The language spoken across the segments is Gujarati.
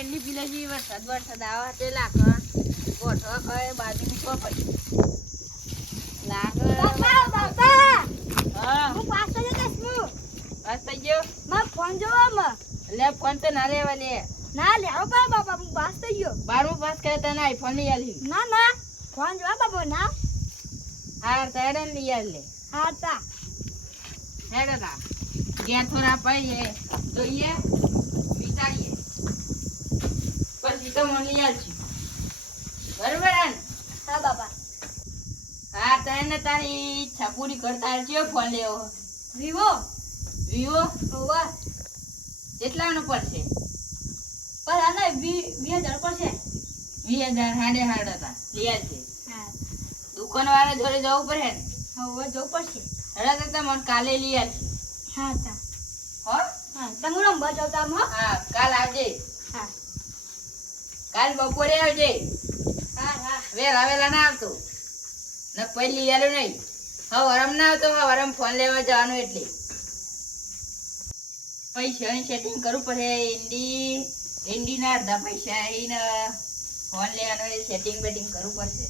પેલી પીલાજી વરસાદ આવે તે લાકડા ગોઠવા ખાય બાજુની કો પડી લાગે બાપા હા હું પાસ થઈ ગયો બસ થઈ ગયો માં ફોન જોવા માં લે ફોન તો ના લેવા લે ના લેવો પડે બાપા હું પાસ થઈ ગયો 12મું પાસ કરે તને આઈફોન લઈ આલી ના ના ફોન જોવા બાપા ના હા તારે લઈ આલ લે હા તા હેડો તા ઘેર થોડા પડીએ જોઈએ વિચારીએ પછી તો મને લઈ આવશું બરોબર ને હા બાપા હા તને તારી ઈચ્છા પૂરી કરતા કયો ફોન લેવો વિવો ઓવા કેટલાનો પડશે પર આને 20000 પર છે 20000 હાડે હાડો તા લઈ આવજે હા દુકાન વાળા જોડે જવું પડે ને હવે જવું પડશે હેડા તો મને કાલે લઈ આવશે હા તા હો હા તમે રમવા જતા હો હા કાલ આવજે હા કાલ બપોરે આવજે હા હા વેલા ના આવતો ને પહેલી વેલું નહીં હવે વરમ ના આવતો વરમ ફોન લેવા જવાનું એટલે પૈસાની સેટિંગ કરવું પડે ઇન્ડીના અડધા પૈસા આવીને ફોન લેવાનું સેટિંગ બેટિંગ કરવું પડશે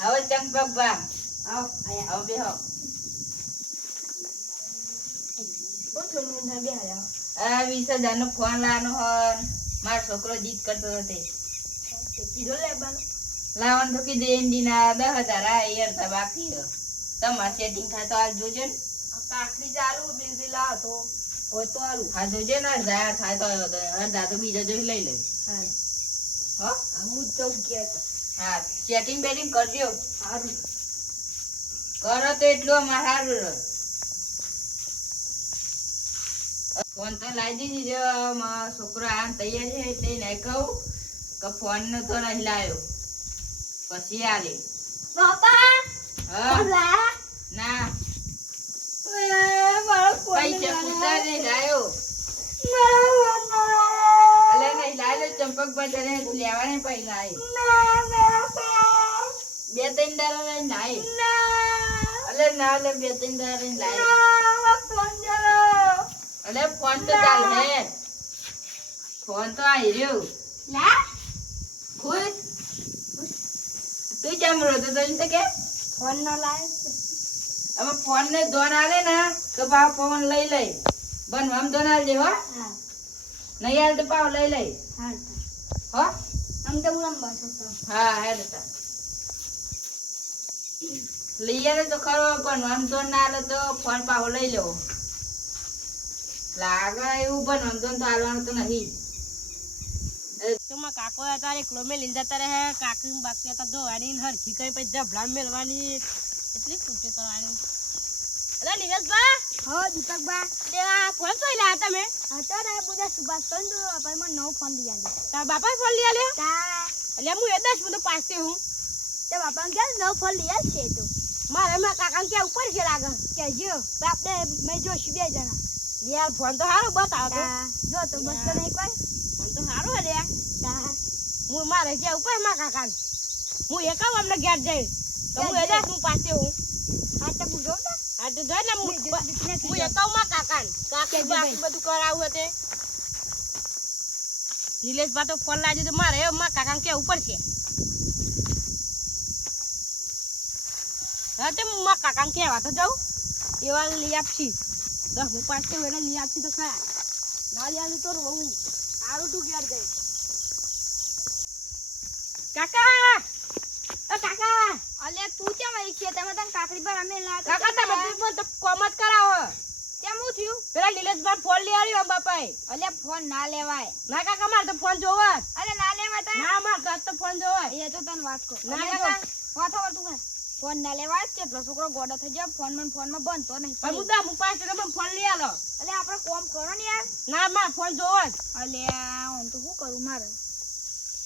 હવે ચંપક બા આવો આવો બેહો આ 20000 નો ફોન લાવવાનો હન મારો છોકરો જીત કરતો હતો કીધો લેવાનો લાવવાનું તો કીધું ઇન્ડીના 10000 આ અડધા બાકી તમારે સેટિંગ થાય તો આ જોજો ને કાકડી ચાલુ બિલ લાવ તો હોય તો આલુ હા જોજો ને અડધા થાય તો અડધા તો બીજા જોઈ લઈ લે હા હો હું તો કે હા સેટિંગ બેટિંગ કરજો સારું કરો તો એટલું અમારે સારું રહે ફોન તો લાવી દીધી જો મારો છોકરો આમ તૈયાર છે એટલે નહીં કહું કે ફોન નો તો નહીં લાવ્યો પછી આલે બાપા હા લા ના મારો ફોન પૈસા પૂછતા નહીં લાવ્યો અલે નહીં લાવ્યો ચંપક બજારે લેવાને પૈસા બે ત્રણ દાડા લઈને લાવી અલે ના લે બે ત્રણ દાડા લઈને લાવી અલે ફોન તો ચાલ હે ફોન તો આવી રહ્યો ખુશ તું કેમ રોતો તો કે ફોન ના લાવે હવે ફોન ને દોન આલે ને તો પાવ ફોન લઈ લઈ બનવામ દોન આલજે હો હા નહીં આલ તો પાવ લઈ લઈ હા હો આમ તો હું રમવા જતો હા હેડ તા લઈ આલે તો ખરો બનવામ દોન ના આલે તો ફોન પાવ લઈ લેવો લાગે એવું બનવામ દોન તો આલવાનું તો નહીં તમારા કાકો હતા એકલો મેં લીધા જતા રહે કાકી બાકી હતા ધોવાની હરખી કરી પછી જભલા મેળવાની એટલી કુટી કરવાની અરે નીરજબા હા દીપકબા તે આ ફોન જોઈ લા તમે હતા ને બધા સુભાષ તો ભાઈ મને નવો ફોન લઈ આલે તારા બાપા ફોન લઈ આલે તા એટલે હું એ 10 મિનિટ પાછે હું તે બાપા કે નવો ફોન લઈ આલ છે તો મારે માં કાકા કે ઉપર છે લાગે કે જો બાપને મે જોશ બે જણા યાર ફોન તો હારો બતાવો જો તો બસ તો નહીં કોઈ ફોન તો હારો લે તા હું મારે કે ઉપર માં કાકા હું એકાવ અમને ઘેર જઈ તો હું એ 10 હું પાછે હું હા તો હું જોઉં આ તો જોઈ ને હું એકાવ માં કાકા બાકી બધું કરાવું હતે નિલેશ બા તો ફોન લાજી તો મારે માં કાકા કે ઉપર છે હા તે હું માં કાકા કેવા તો જાઉં એવા લઈ આપશી 10 હું પાછે વેલા લઈ આપશી તો ખરા ના લઈ આલું તો હું સારું તું ઘેર જઈ કાકા ઓ કાકા અલે તું કેમ આવી છે તમે તને કાકડી પર અમે લા કાકા તમે તો કોમત કરાવો કેમ હું થયું પેલા નીલેશભાઈ ફોન લઈ આવ્યો બાપાએ અલે ફોન ના લેવાય ના કાકા માર તો ફોન જોવા અલે ના લેવાય તા ના માર તો ફોન જોવા એ તો તને વાત કો ના કાકા વાતો કર તું ફોન ના લેવાય કેટલો છોકરો ગોડો થઈ જાય ફોન માં બંધ તો નહીં પણ મુદ્દા હું પાંચ ટકા ફોન લઈ આલો અલે આપણે કોમ કરો ને યાર ના માર ફોન જોવા અલે હું તો શું કરું મારે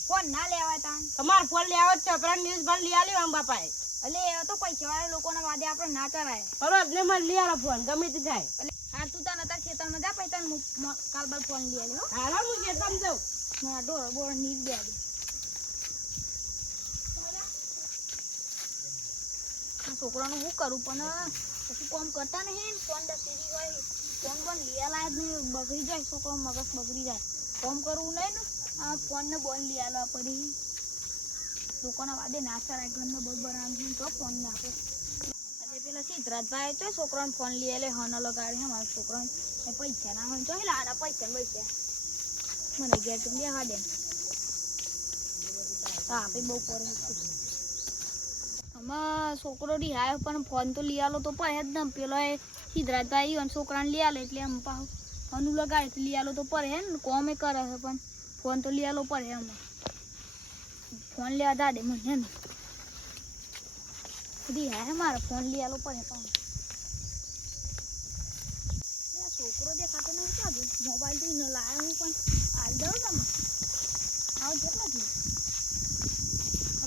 ફોન ના લેવાય તા તમાર ફોન લેવા જ છે પણ નીલેશભાઈ લઈ આલ્યો આમ બાપાએ અલે એ તો પૈસા વાળા લોકોના વાદે આપણે ના કરાય બરોબર ને મને લઈ આલો ફોન ગમે તે જાય અલે હા તું તાર નતા ખેતરમાં જા પછી તને કાલ બાદ ફોન લઈ આલ્યો હાલો હું ખેતરમાં જાઉં મારા ડોર બોર નીર દે છોકરાનું શું કરું પણ પછી કોમ કરતા નહીં ફોન દસીરી હોય ફોન પણ લઈ આલાય જ નહીં બગડી જાય છોકરો મગજ બગડી જાય કોમ કરવું નહીં ને આ ફોન ને બોલ લઈ આલો પડી લોકોના વાદે નાચા રાખ ઘરનો બોલ બનાવજો તો ફોન ને આપો અરે પેલા સિદ્ધરાજભાઈ તો છોકરાને ફોન લઈ આલે હનો લગાડી હે મારા છોકરાને એ પૈસા ના હોય તો હેલા આના પૈસા મને ઘેર તું બે હાડે આપે બહુ પર આમાં છોકરો રિહાયો પણ ફોન તો લઈ આલો તો પડે જ ને પેલો એ સિદ્ધરાજભાઈ અને છોકરાને લઈ આલે એટલે આમ પાછું હનું લગાડે તો લઈ આલો તો પડે હે ને કોમે કરે છે પણ ફોન તો લઈ આલો પડે એમ ફોન લેવા દાડે મને હે ને રિહાય મારે ફોન લઈ આલો પડે પણ છોકરો દેખાતો નહીં ક્યાં મોબાઈલ થી ન લાવ્યો હું પણ હાલ દઉં તમે આવ કેટલા થયું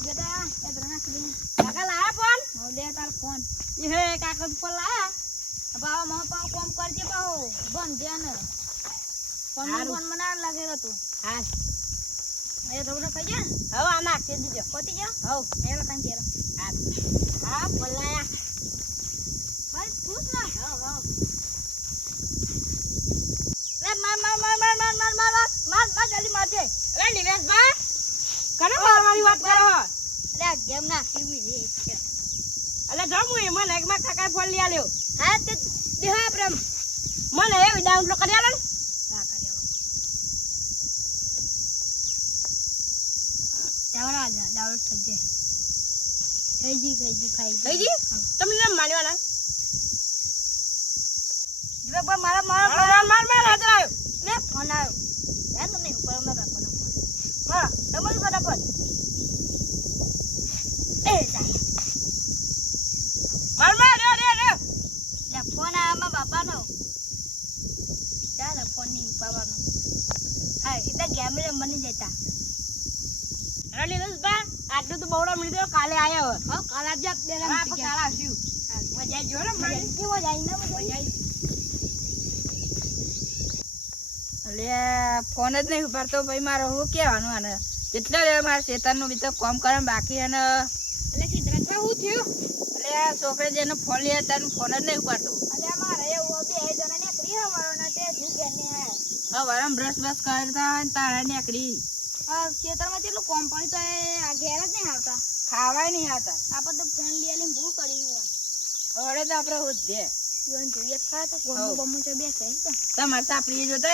બેટા એ નાખી કાકા લાયા ફોન હવે દે તાર ફોન એ કાકા ફોન લાયા બાવા મો પાવ કોમ કરજે પાહો બંધ ધ્યાન ફોન મના લાગે તો હા એ તો ખાઈ જા હવે આ નાખી દીજો પતી જા હવ એલા કાંઈ કેરો હા ફોન લાયા ભાઈ પૂછ ના હવ લે માર જલ્દી મારજે અરે નિલેશભાઈ કને મારવાની વાત કરો અરે ગેમ ના ટીવી છે અલે જામુ એ મને એકમાં કાકા ફોન લઈ આલ્યો હા તે દેહા પ્રેમ મને એ ડાઉનલોડ કરી આલો ને હા કરી આલો તાવરા જા ડાઉનલોડ થજે થઈ જી તમને નામ માનવાના જીવે પર માર હાજર આવ્યો લે ફોન આવ્યો યાર નહીં ઉપર ના રાખવાનો ફોન હા સમજ ફટાફટ એ જાય માર રે લે ફોન આમાં બાપાનો ચાલ ફોન ની ઉપાડવાનો હા સીધા ગેમ રમવાની જતા અરે લીલેશબા આટલું તો બહુડા મળી દો કાલે આયા હો હા કાલે જ દેલા હા કાલે આવશું હા મજા જો ને મને કેવો જાય ને મજા અલે ફોન જ નહીં ઉપાડતો ભાઈ મારો હું કહેવાનું આને જેટલા રે મારા શેતાનનું બી તો કામ કરે બાકી અને એટલે સિદ્ધરાજભાઈ હું થયું એટલે આ છોકરા જેનો ફોન લે તાનો ફોન જ નહીં ઉપાડતો એટલે મારે એવું બે જણા નીકળી હવારો ના તે જુગે ને હા વારમ બ્રશ કરતા હોય ને તારા નીકળી ખેતરમાં કેટલું કોમ પડી તો આ ઘેર જ નહીં આવતા ખાવાય નહીં આવતા આપણે તો ફોન લઈ આલીને ભૂલ કરી હવે તો આપણે હોત દે ઈવન જોઈએ ખા તો ગોમો ગોમો ચો બેસે તો તમાર સાપરી જોતો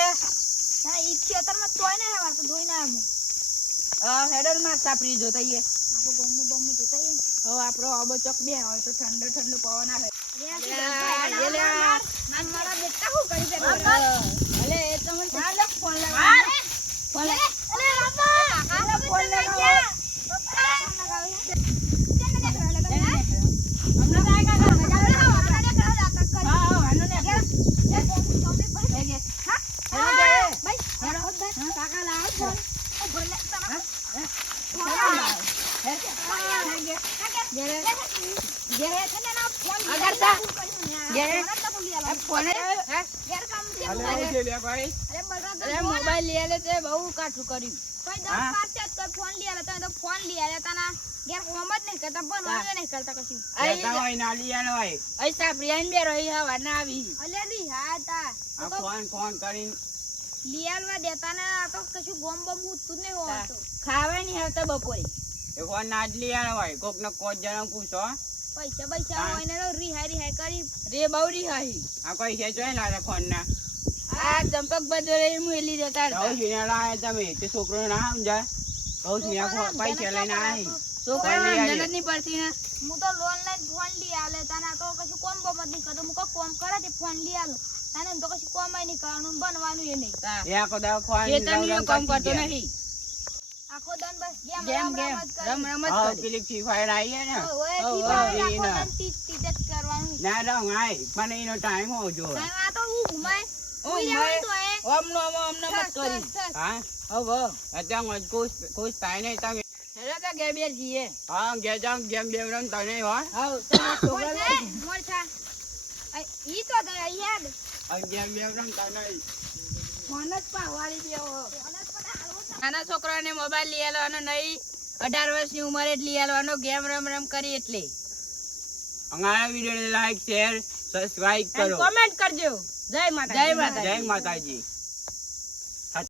હા ઈ ખેતરમાં તોય ને હવાર તો ધોઈ ના આમ હેડર માં સાપરી જોતો ઈએ આપણે ગોમો ગોમો જોતા ઈએ હવે આપણો આબો ચોક બે હોય તો ઠંડો ઠંડો પવન આવે મારા બેટા હું કરી દે અલે એ તો મને ફોન લગાવ ફોન લે અલે બાપા ફોન લગાવ મોબાઈલ લઈ આલે તે બહુ કાઠું કર્યું ફોન લઈ આલે તો ફોન લઈ આલે તાના ઘેર કોમ જ નહીં કરતા બનવાનું નહીં કરતા કશું આઈ હોય ના લઈ આલે હોય આઈ સાપરી આઈને બે રહી હવા ના આવી અલે દી હા તા આ ફોન કરીને લઈ આલવા દેતા ને આ તો કશું ગોમ બમ ઉઠતું નહીં હોતો ખાવા નહીં આવતા બપોરે એ ફોન ના લઈ આલે હોય કોક ને કોચ જણ પૂછો પૈસા હોય ને રિહાઈ કરી રે બહુ રિહાઈ આ કોઈ છે જોઈ લારે ફોન ના આ ચંપક બદરે મુએલી દેતા રહો જીના લાયા તમે તે છોકરો ના સમજા કહું છું આ પૈસા લઈને આવી છોકરા જનત ની પડતી ને હું તો લોન લઈને ફોન લઈ આલે તાના તો કશું કોમ બમ નહીં કરતો હું કોમ કરે તે ફોન લઈ આલો તાને તો કશું કોમ નહીં કરવાનું બનવાનું એ નહીં એ આખો દા ફોન ખેતરનું કામ કરતો નહીં આખો દન બસ ગેમ રમ જ પેલી ફ્રી ફાયર આવી ને ઓય ફ્રી ફાયર આખો દન તીજ કરવાનું ના રંગ આય પણ એનો ટાઈમ હો જો આ તો હું ઘુમાય ઓમનો મત કરી હા હવે અત્યારે કોઈ થાય નહીં તમે હેરા તા ગે બેર જીએ હા ગે જામ ગેમ બેમ રમ તને હો હા મોર થા ઈ તો દે યાર આ ગેમ બેમ રમ તને ફોન જ પાવાળી દેવો નાના છોકરાને મોબાઈલ લઈ આલવાનો નહીં 18 વર્ષની ઉંમરે જ લઈ આલવાનો ગેમ રમ કરી એટલે અમારા વિડિયોને લાઈક શેર સબસ્ક્રાઇબ કરો કોમેન્ટ કરજો જય માતાજી.